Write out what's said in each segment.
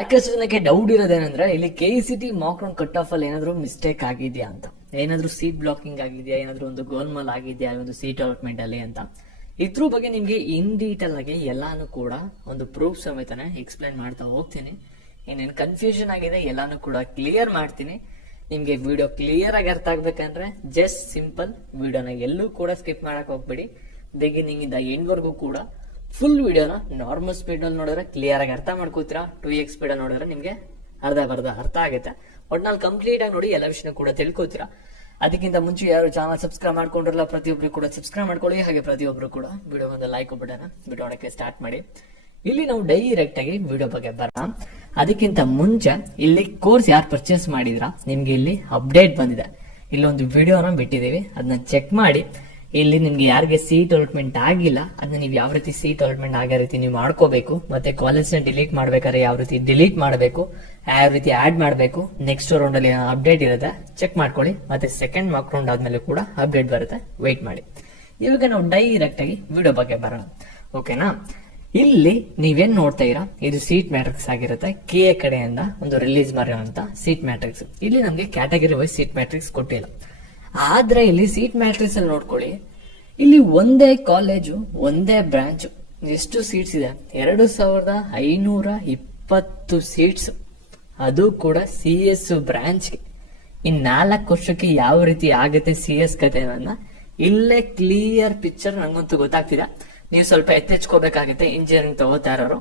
ಯಾಕಷ್ಟು ಜನಕ್ಕೆ ಡೌಟ್ ಇರೋದೇನಂದ್ರೆ ಇಲ್ಲಿ KCT Mach round cut off ಅಲ್ಲಿ ಏನಾದ್ರು ಮಿಸ್ಟೇಕ್ ಆಗಿದೆಯಾ ಅಂತ, ಏನಾದ್ರು ಸೀಟ್ ಬ್ಲಾಕಿಂಗ್ ಆಗಿದೆಯಾ, ಏನಾದ್ರು ಒಂದು ಗೋಲ್ಮಾಲ್ ಆಗಿದೆಯಾ ಒಂದು ಸೀಟ್ ಅಲಾಟ್ಮೆಂಟ್ ಅಲ್ಲಿ ಅಂತ. ಇದ್ರ ಬಗ್ಗೆ ನಿಮ್ಗೆ ಇನ್ ಡೀಟೇಲ್ ಆಗಿ ಎಲ್ಲಾನು ಕೂಡ ಒಂದು ಪ್ರೂಫ್ ಸಮೇತನೇ ಎಕ್ಸ್ಪ್ಲೈನ್ ಮಾಡ್ತಾ ಹೋಗ್ತೀನಿ. ಏನೇನು ಕನ್ಫ್ಯೂಷನ್ ಆಗಿದೆ ಎಲ್ಲಾನು ಕೂಡ ಕ್ಲಿಯರ್ ಮಾಡ್ತೀನಿ. ನಿಮ್ಗೆ ವಿಡಿಯೋ ಕ್ಲಿಯರ್ ಆಗಿ ಅರ್ಥ ಆಗ್ಬೇಕಂದ್ರೆ ಜಸ್ಟ್ ಸಿಂಪಲ್ ವಿಡಿಯೋನ ಎಲ್ಲೂ ಕೂಡ ಸ್ಕಿಪ್ ಮಾಡಕ್ ಹೋಗ್ಬೇಡಿ. ಬಿಗಿನಿಂಗ್ ಇಂದ ಎಂಡ್ ವರ್ಗೂ ಕೂಡ ಫುಲ್ ವಿಡಿಯೋನ ನಾರ್ಮಲ್ ಸ್ಪೀಡ್ ಅಲ್ಲಿ ನೋಡಿದ್ರೆ ಕ್ಲಿಯರ್ ಆಗಿ ಅರ್ಥ ಮಾಡ್ಕೋತೀರಾ. 2x ಸ್ಪೀಡ್ ಅಲ್ಲಿ ನೋಡಿದ್ರೆ ನಿಮ್ಗೆ ಅರ್ಧ ಆಗುತ್ತೆ. ಒಟ್ನಲ್ಲಿ ಕಂಪ್ಲೀಟ್ ಆಗಿ ನೋಡಿ ಎಲ್ಲ ವಿಷಯ ಕೂಡ ತಿಳ್ಕೊತೀರಾ. ಅದಕ್ಕಿಂತ ಮುಂಚೆ ಯಾರು ಚಾನಲ್ ಸಬ್ಸ್ಕ್ರೈಬ್ ಮಾಡ್ಕೊಂಡಿರಲ್ಲ ಪ್ರತಿಯೊಬ್ರು ಕೂಡ ಸಬ್ಸ್ಕ್ರೈಬ್ ಮಾಡ್ಕೊಳ್ಳಿ. ಹಾಗೆ ಪ್ರತಿಯೊಬ್ರು ಕೂಡ ವಿಡಿಯೋ ಒಂದು ಲೈಕ್ ಬಟನ್ ವಿಡಿಯೋ ನೋಡಕ್ಕೆ ಸ್ಟಾರ್ಟ್ ಮಾಡಿ. ಇಲ್ಲಿ ನಾವು ಡೈರೆಕ್ಟ್ ಆಗಿ ವಿಡಿಯೋ ಬಗ್ಗೆ ಬರೋಣ. ಅದಕ್ಕಿಂತ ಮುಂಚೆ ಇಲ್ಲಿ ಕೋರ್ಸ್ ಯಾರು ಪರ್ಚೇಸ್ ಮಾಡಿದ್ರ ನಿಮ್ಗೆ ಇಲ್ಲಿ ಅಪ್ಡೇಟ್ ಬಂದಿದೆ. ಇಲ್ಲೊಂದು ವಿಡಿಯೋನ ಬಿಟ್ಟಿದೀವಿ, ಅದನ್ನ ಚೆಕ್ ಮಾಡಿ. ಇಲ್ಲಿ ನಿಮ್ಗೆ ಯಾರಿಗೆ ಸೀಟ್ ಅಲಾಟ್ಮೆಂಟ್ ಆಗಿಲ್ಲ ಅದನ್ನ ನೀವು ಯಾವ ರೀತಿ ಸೀಟ್ ಅಲಾಟ್ಮೆಂಟ್ ಆಗೋ ರೀತಿ ನೀವು ಮಾಡ್ಕೋಬೇಕು, ಮತ್ತೆ ಕಾಲೇಜ್ ನ ಡಿಲೀಟ್ ಮಾಡ್ಬೇಕಾದ್ರೆ ಯಾವ ರೀತಿ ಡಿಲೀಟ್ ಮಾಡಬೇಕು, ಯಾವ ರೀತಿ ಆಡ್ ಮಾಡಬೇಕು, ನೆಕ್ಸ್ಟ್ ರೌಂಡ್ ಅಲ್ಲಿ ಅಪ್ಡೇಟ್ ಇರುತ್ತೆ ಚೆಕ್ ಮಾಡ್ಕೊಳ್ಳಿ. ಮತ್ತೆ ಸೆಕೆಂಡ್ ಮಾಕ್ ರೌಂಡ್ ಆದ್ಮೇಲೆ ಕೂಡ ಅಪ್ಡೇಟ್ ಬರುತ್ತೆ, ವೆಯ್ಟ್ ಮಾಡಿ. ಇವಾಗ ನಾವು ಡೈರೆಕ್ಟ್ ಆಗಿ ವಿಡಿಯೋ ಬಗ್ಗೆ ಬರೋಣ, ಓಕೆನಾ. ಇಲ್ಲಿ ನೀವೇನ್ ನೋಡ್ತಾ ಇರಾ ಇದು ಸೀಟ್ ಮ್ಯಾಟ್ರಿಕ್ಸ್ ಆಗಿರುತ್ತೆ. KA ಕಡೆಯಿಂದ ಒಂದು ರಿಲೀಸ್ ಮಾಡಿರುವಂತ ಸೀಟ್ ಮ್ಯಾಟ್ರಿಕ್ಸ್. ಇಲ್ಲಿ ನಮ್ಗೆ ಕ್ಯಾಟಗರಿ ವೈಸ್ ಸೀಟ್ ಮ್ಯಾಟ್ರಿಕ್ಸ್ ಕೊಟ್ಟಿಲ್ಲ. ಆದ್ರೆ ಇಲ್ಲಿ ಸೀಟ್ ಮ್ಯಾಟ್ರಿಕ್ಸ್ ಅಲ್ಲಿ ನೋಡ್ಕೊಳ್ಳಿ, ಇಲ್ಲಿ ಒಂದೇ ಕಾಲೇಜು ಒಂದೇ ಬ್ರಾಂಚ್ ಎಷ್ಟು ಸೀಟ್ಸ್ ಇದೆ, 2520 ಸೀಟ್ಸ್. ಅದು ಕೂಡ CS ಬ್ರಾಂಚ್ಗೆ. ಇನ್ 4 ವರ್ಷಕ್ಕೆ ಯಾವ ರೀತಿ ಆಗುತ್ತೆ CS ಕತೆ ಅನ್ನೋದನ್ನ ಇಲ್ಲೇ ಕ್ಲಿಯರ್ ಪಿಕ್ಚರ್ ನಂಗಂತೂ ಗೊತ್ತಾಗ್ತಿದೆ. ನೀವು ಸ್ವಲ್ಪ ಎತ್ತೆಚ್ಕೋಬೇಕಾಗುತ್ತೆ. ಇಂಜಿನಿಯರಿಂಗ್ ತಗೋತಾ ಇರೋರು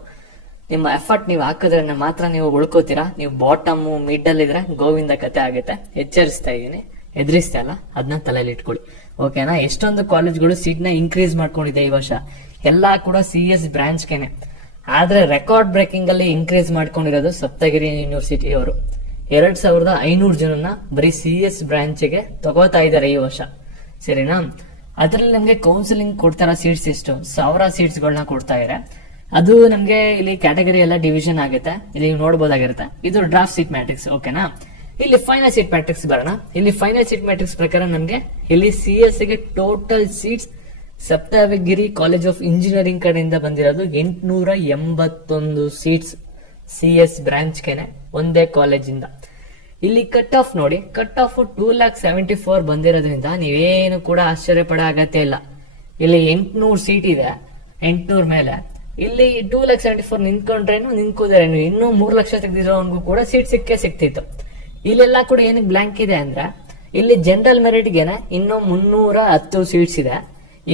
ನಿಮ್ಮ ಎಫರ್ಟ್ ನೀವು ಹಾಕಿದ್ರೆ ಮಾತ್ರ ನೀವು ಉಳ್ಕೋತೀರಾ. ನೀವು ಬಾಟಮ್ ಮಿಡ್ ಅಲ್ಲಿ ಇದ್ರೆ ಗೋವಿಂದ ಕತೆ ಆಗುತ್ತೆ. ಎಚ್ಚರಿಸ್ತಾ ಇದೀನಿ, ಎದುರಿಸ್ತಾ ಇಲ್ಲ, ಅದನ್ನ ತಲೆಯಲ್ಲಿ ಇಟ್ಕೊಳ್ಳಿ, ಓಕೆನಾ. ಎಷ್ಟೊಂದು ಕಾಲೇಜ್ಗಳು ಸೀಟ್ ನ ಇನ್ಕ್ರೀಸ್ ಮಾಡ್ಕೊಂಡಿದೆ ಈ ವರ್ಷ, ಎಲ್ಲಾ ಕೂಡ CS ಬ್ರಾಂಚ್ಗೆನೆ. ಆದ್ರೆ ರೆಕಾರ್ಡ್ ಬ್ರೇಕಿಂಗ್ ಅಲ್ಲಿ ಇನ್ಕ್ರೀಸ್ ಮಾಡ್ಕೊಂಡಿರೋದು ಸಪ್ತಗಿರಿ ಯೂನಿವರ್ಸಿಟಿ ಅವರು 2500 ಜನನ ಬರೀ CS ಬ್ರಾಂಚ್ಗೆ ತಗೋತಾ ಇದಾರೆ ಈ ವರ್ಷ, ಸರಿನಾ. ಅದ್ರಲ್ಲಿ ನಮ್ಗೆ ಕೌನ್ಸಿಲಿಂಗ್ ಕೊಡ್ತಾರ ಸೀಟ್ಸ್ ಎಷ್ಟು 1000 ಸೀಟ್ಸ್ ಗಳನ್ನ ಕೊಡ್ತಾ ಇದಾರೆ. ಅದು ನಮ್ಗೆ ಇಲ್ಲಿ ಕ್ಯಾಟಗರಿ ಎಲ್ಲ ಡಿವಿಷನ್ ಆಗುತ್ತೆ, ಇಲ್ಲಿ ನೋಡಬಹುದಾಗಿರುತ್ತೆ. ಇದು ಡ್ರಾಫ್ಟ್ ಸೀಟ್ ಮ್ಯಾಟ್ರಿಕ್ಸ್, ಓಕೆನಾ. ಇಲ್ಲಿ ಫೈನಲ್ ಸೀಟ್ ಮ್ಯಾಟ್ರಿಕ್ಸ್ ಬರೋಣ. ಇಲ್ಲಿ ಫೈನಲ್ ಸೀಟ್ ಮ್ಯಾಟ್ರಿಕ್ಸ್ ಪ್ರಕಾರ ನಮ್ಗೆ ಇಲ್ಲಿ CS ಗೆ total seats Saptagiri college of engineering ಕಡೆಯಿಂದ ಬಂದಿರೋದು 881 ಸೀಟ್ಸ್ CS ಬ್ರಾಂಚ್ಗೆನೆ ಒಂದೇ ಕಾಲೇಜಿಂದ. ಇಲ್ಲಿ ಕಟ್ ಆಫ್ ನೋಡಿ, ಕಟ್ ಆಫ್ 274 ಬಂದಿರೋದ್ರಿಂದ ನೀವೇನು ಕೂಡ ಆಶ್ಚರ್ಯ ಪಡೋ ಅಗತ್ಯ ಇಲ್ಲ. ಇಲ್ಲಿ 800 ಸೀಟ್ ಇದೆ, 800 ಮೇಲೆ ಇಲ್ಲಿ 274 ನಿಂತ್ಕೊಂಡ್ರೇನು ನಿಂತ್ಕೋದ್ರೇನು, ಇನ್ನೂ 3 ಲಕ್ಷ ತೆಗೆದಿರೋನ್ಗೂ ಕೂಡ ಸೀಟ್ ಸಿಕ್ತಿತ್ತು. ಇಲ್ಲೆಲ್ಲ ಕೂಡ ಏನಕ್ಕೆ ಬ್ಲಾಂಕ್ ಇದೆ ಅಂದ್ರೆ ಇಲ್ಲಿ ಜನರಲ್ ಮೆರಿಟ್ಗೆನೆ ಇನ್ನೂ 310 ಸೀಟ್ಸ್ ಇದೆ,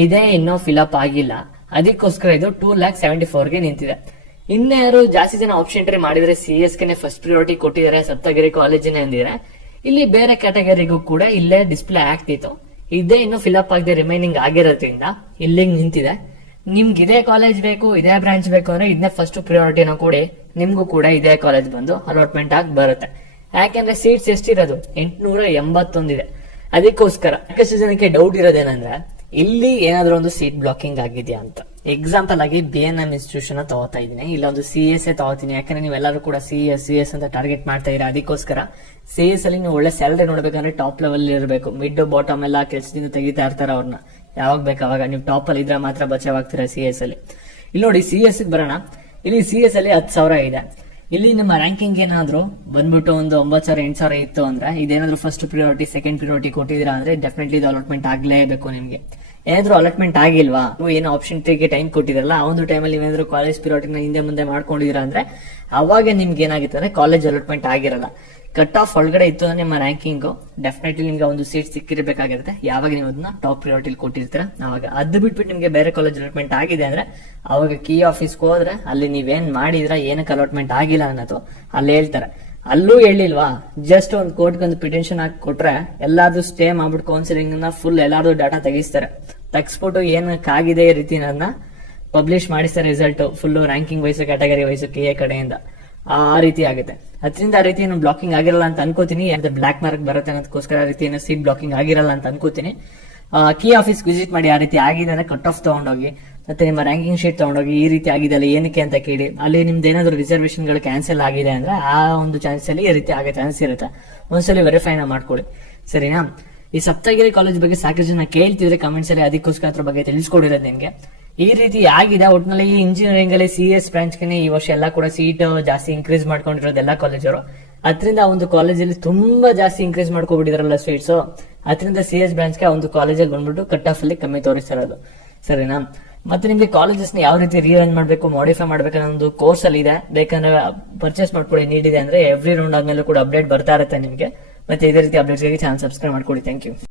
ಇದೇ ಇನ್ನೂ ಫಿಲಪ್ ಆಗಿಲ್ಲ. ಅದಕ್ಕೋಸ್ಕರ ಇದು 274ಗೆ ನಿಂತಿದೆ. ಇನ್ಯಾರು ಜಾಸ್ತಿ ಜನ ಆಪ್ಷನ್ ಎಂಟ್ರಿ ಮಾಡಿದ್ರೆ CS ಗೆ ಫಸ್ಟ್ ಪ್ರಿಯಾರಿಟಿ ಕೊಟ್ಟಿದ್ದಾರೆ ಸಪ್ತಗಿರಿ ಕಾಲೇಜಿನ ಅಂದಿದ್ರೆ ಇಲ್ಲಿ ಬೇರೆ ಕ್ಯಾಟಗರಿಗೂ ಕೂಡ ಇಲ್ಲೇ ಡಿಸ್ಪ್ಲೇ ಆಗ್ತಿತ್ತು. ಇದೇ ಇನ್ನು ಫಿಲಪ್ ಆಗದೆ ರಿಮೈನಿಂಗ್ ಆಗಿರೋದ್ರಿಂದ ಇಲ್ಲಿಗೆ ನಿಂತಿದೆ. ನಿಮ್ಗೆ ಇದೇ ಕಾಲೇಜ್ ಬೇಕು, ಇದೇ ಬ್ರಾಂಚ್ ಬೇಕು ಅಂದ್ರೆ ಇದನ್ನೇ ಫಸ್ಟ್ ಪ್ರಿಯಾರಿಟಿನ ಕೊಡಿ, ನಿಮ್ಗೂ ಕೂಡ ಇದೇ ಕಾಲೇಜ್ ಬಂದು ಅಲಾಟ್ಮೆಂಟ್ ಆಗಿ ಬರುತ್ತೆ. ಯಾಕೆಂದ್ರೆ ಸೀಟ್ಸ್ ಎಷ್ಟಿರೋದು 881 ಇದೆ. ಅದಕ್ಕೋಸ್ಕರ ಸಾಕಷ್ಟು ಜನಕ್ಕೆ ಡೌಟ್ ಇರೋದೇನಂದ್ರೆ ಇಲ್ಲಿ ಏನಾದ್ರೂ ಒಂದು ಸೀಟ್ ಬ್ಲಾಕಿಂಗ್ ಆಗಿದೆಯಾ ಅಂತ. ಎಕ್ಸಾಂಪಲ್ ಆಗಿ BNM ಇನ್ಸ್ಟಿಟ್ಯೂಷನ್ ತಗೋತಾ ಇದೀನಿ, ಇಲ್ಲ ಒಂದು CS ತಗೋತೀನಿ. ಯಾಕಂದ್ರೆ ನೀವೆಲ್ಲರೂ ಕೂಡ CS ಅಂತ ಟಾರ್ಗೆಟ್ ಮಾಡ್ತಾ ಇರ. ಅದಕ್ಕೋಸ್ಕರ CS ಅಲ್ಲಿ ನೀವು ಒಳ್ಳೆ ಸ್ಯಾಲರಿ ನೋಡ್ಬೇಕಂದ್ರೆ ಟಾಪ್ ಲೆವೆಲ್ ಇರಬೇಕು. ಮಿಡ್ ಬಾಟಮ್ ಎಲ್ಲ ಕೆಲಸದಿಂದ ತೆಗಿತಾ ಇರ್ತಾರೆ ಅವ್ರನ್ನ, ಯಾವಾಗ ಬೇಕಾವಾಗ. ನೀವು ಟಾಪ್ ಅಲ್ಲಿ ಇದ್ರೆ ಮಾತ್ರ ಬಚಾವಾಗ್ತೀರಾ CS ಅಲ್ಲಿ. ಇಲ್ಲಿ ನೋಡಿ CS ಬರೋಣ. ಇಲ್ಲಿ CS ಅಲ್ಲಿ 10,000 ಇದೆ. ಇಲ್ಲಿ ನಮ್ಮ ರ್ಯಾಂಕಿಂಗ್ ಏನಾದ್ರು ಬಂದ್ಬಿಟ್ಟು ಒಂದು 9,000 8,000 ಇತ್ತು ಅಂದ್ರೆ ಇದೇನಾದ್ರು ಫಸ್ಟ್ ಪ್ರಿಯಾರಿಟಿ ಸೆಕೆಂಡ್ ಪ್ರಿಯಾರಿಟಿ ಕೊಟ್ಟಿದ್ದೀರಾ ಅಂದ್ರೆ ಡೆಫಿನೆಟ್ಲಿ ಇದು ಅಲಾಟ್ಮೆಂಟ್ ಆಗ್ಲೇಬೇಕು ನಿಮ್ಗೆ. ಏನಾದ್ರು ಅಲಾಟ್ಮೆಂಟ್ ಆಗಿಲ್ವಾ, ನೀವು ಏನೋ ಆಪ್ಷನ್ 3ಗೆ ಟೈಮ್ ಕೊಟ್ಟಿರಲ್ಲ, ಆ ಒಂದು ಟೈಮಲ್ಲಿ ಏನಾದ್ರು ಕಾಲೇಜ್ ಪ್ರಿಯಾರಿಟಿನ ಹಿಂದೆ ಮುಂದೆ ಮಾಡ್ಕೊಂಡಿದೀರಾ ಅಂದ್ರೆ ಅವಾಗ ನಿಮ್ಗೆ ಏನಾಗಿತ್ತು ಅಂದ್ರೆ ಕಾಲೇಜ್ ಅಲಾಟ್ಮೆಂಟ್ ಆಗಿರಲ್ಲ. ಕಟ್ ಆಫ್ ಒಳಗಡೆ ಇತ್ತು ಅಂದ್ರೆ ನಿಮ್ಮ ರ್ಯಾಂಕಿಂಗ್ ಡೆಫಿನೆಟ್ಲಿ ನಿಮ್ಗೆ ಒಂದು ಸೀಟ್ ಸಿಕ್ಕಿರ್ಬೇಕಾಗಿರುತ್ತೆ. ಯಾವಾಗ ನೀವು ಅದನ್ನ ಟಾಪ್ ಪ್ರಿಯಾರಿಟಿ ಕೊಟ್ಟಿರ್ತೀರ ಅವಾಗ. ಅದು ಬಿಟ್ಬಿಟ್ಟು ನಿಮ್ಗೆ ಬೇರೆ ಕಾಲೇಜ್ ಅಲಾಟ್ಮೆಂಟ್ ಆಗಿದೆ ಅಂದ್ರೆ ಅವಾಗ ಕೀ ಆಫೀಸ್ಗೆ ಹೋದ್ರೆ ಅಲ್ಲಿ ನೀವೇನ್ ಮಾಡಿದ್ರ ಏನಕ್ಕೆ ಅಲಾಟ್ಮೆಂಟ್ ಆಗಿಲ್ಲ ಅನ್ನೋದು ಅಲ್ಲಿ ಹೇಳ್ತಾರೆ. ಅಲ್ಲೂ ಹೇಳಿಲ್ವಾ, ಜಸ್ಟ್ ಒಂದು ಕೋರ್ಟ್ಗೆ ಒಂದು ಪಿಟಿಷನ್ ಹಾಕಿ ಕೊಟ್ರೆ ಎಲ್ಲಾರ್ದು ಸ್ಟೇ ಮಾಡ್ಬಿಟ್ಟು ಕೌನ್ಸಿಲಿಂಗ್ ನ ಫುಲ್ ಎಲ್ಲಾರ್ದು ಡಾಟಾ ತೆಗಿಸ್ಬಿಟ್ಟು ಏನಕ್ಕಾಗಿದೆ ರೀತಿ ಪಬ್ಲಿಷ್ ಮಾಡಿಸ್ತಾರೆ result full ranking wise category wise KA ಕಡೆಯಿಂದ. ಆ ರೀತಿ ಆಗುತ್ತೆ. ಅದರಿಂದ ಆ ರೀತಿ ಏನು ಬ್ಲಾಕಿಂಗ್ ಆಗಿರಲ್ಲ ಅಂತ ಅನ್ಕೋತೀನಿ. ಬ್ಲಾಕ್ ಮಾರ್ಕ್ ಬರುತ್ತೆ ಅನ್ನೋದಕ್ಕೋಸ್ಕರ ಆ ರೀತಿ ಏನೋ ಸೀಟ್ ಬ್ಲಾಕಿಂಗ್ ಆಗಿರಲ್ಲ ಅಂತ ಅನ್ಕೋತೀನಿ. ಕೀ ಆಫೀಸ್ ವಿಸಿಟ್ ಮಾಡಿ ಆ ರೀತಿ ಆಗಿದೆ ಅಂದ್ರೆ ಕಟ್ ಆಫ್ ತಗೊಂಡೋಗಿ ಮತ್ತೆ ನಿಮ್ಮ ರ್ಯಾಂಕಿಂಗ್ ಶೀಟ್ ತಗೊಂಡೋಗಿ ಈ ರೀತಿ ಆಗಿದೆ ಅಲ್ಲ ಏನಕ್ಕೆ ಅಂತ ಕೇಳಿ. ಅಲ್ಲಿ ನಿಮ್ದು ಏನಾದ್ರು ರಿಸರ್ವೇಶನ್ ಗಳು ಕ್ಯಾನ್ಸಲ್ ಆಗಿದೆ ಅಂದ್ರೆ ಆ ಒಂದು ಚಾನ್ಸ್ ಅಲ್ಲಿ ಈ ರೀತಿ ಆಗೋ ಚಾನ್ಸ್ ಇರುತ್ತೆ. ಒಂದ್ಸಲಿ ವೆರಿಫೈನ ಮಾಡ್ಕೊಳ್ಳಿ, ಸರಿನಾ. ಈ ಸಪ್ತಗಿರಿ ಕಾಲೇಜ್ ಬಗ್ಗೆ ಸಾಕಷ್ಟು ಜನ ಕೇಳ್ತಿದ್ರೆ ಕಮೆಂಟ್ಸ್ ಅಲ್ಲಿ, ಅದಕ್ಕೋಸ್ಕರ ಅದ್ರ ಬಗ್ಗೆ ತಿಳಿಸ್ಕೊಡಿರೋದು ನಿಮ್ಗೆ. ಈ ರೀತಿ ಆಗಿದೆ. ಒಟ್ಟಿನಲ್ಲಿ ಈ ಇಂಜಿನಿಯರಿಂಗ್ ಅಲ್ಲಿ CS ಬ್ರಾಂಚ್ ಗೆ ಈ ವರ್ಷ ಎಲ್ಲ ಕೂಡ ಸೀಟ್ ಜಾಸ್ತಿ ಇನ್ಕ್ರೀಸ್ ಮಾಡ್ಕೊಂಡಿರೋದು ಎಲ್ಲ ಕಾಲೇಜರು. ಅದರಿಂದ ಆ ಒಂದು ಕಾಲೇಜಲ್ಲಿ ತುಂಬಾ ಜಾಸ್ತಿ ಇನ್ಕ್ರೀಸ್ ಮಾಡ್ಕೊಬಿಟ್ಟಿದ್ರಲ್ಲ ಸೀಟ್ಸ್, ಅದರಿಂದ CS ಬ್ರಾಂಚ್ ಗೆ ಆ ಒಂದು ಕಾಲೇಜಲ್ಲಿ ಬಂದ್ಬಿಟ್ಟು ಕಟ್ ಆಫ್ ಅಲ್ಲಿ ಕಮ್ಮಿ ತೋರಿಸ್ತಿರೋದು. ಸರಿನಾ? ಮತ್ತೆ ನಿಮ್ಗೆ ಕಾಲೇಜಸ್ ನ ಯಾವ ರೀತಿ ರೀಅರೇಂಜ್ ಮಾಡಬೇಕು, ಮಾಡಿಫೈ ಮಾಡಬೇಕು ಅನ್ನೋ ಒಂದು ಕೋರ್ಸ್ ಅಲ್ಲಿ ಇದೆ. ಬೇಕಂದ್ರೆ ಪರ್ಚೇಸ್ ಮಾಡ್ಕೊಳ್ಳಿ. ನೀಡಿದೆ ಅಂದ್ರೆ ಎವ್ರಿ ರೌಂಡ್ ಆದ್ಮೇಲೆ ಕೂಡ ಅಪ್ಡೇಟ್ ಬರ್ತಾ ಇರುತ್ತೆ ನಿಮಗೆ. ಮತ್ತೆ ಇದೇ ರೀತಿ ಅಪ್ಡೇಟ್ಸ್ಗಾಗಿ ಚಾನಲ್ ಸಬ್ಸ್ಕ್ರೈಬ್ ಮಾಡ್ಕೊಳ್ಳಿ. Thank you.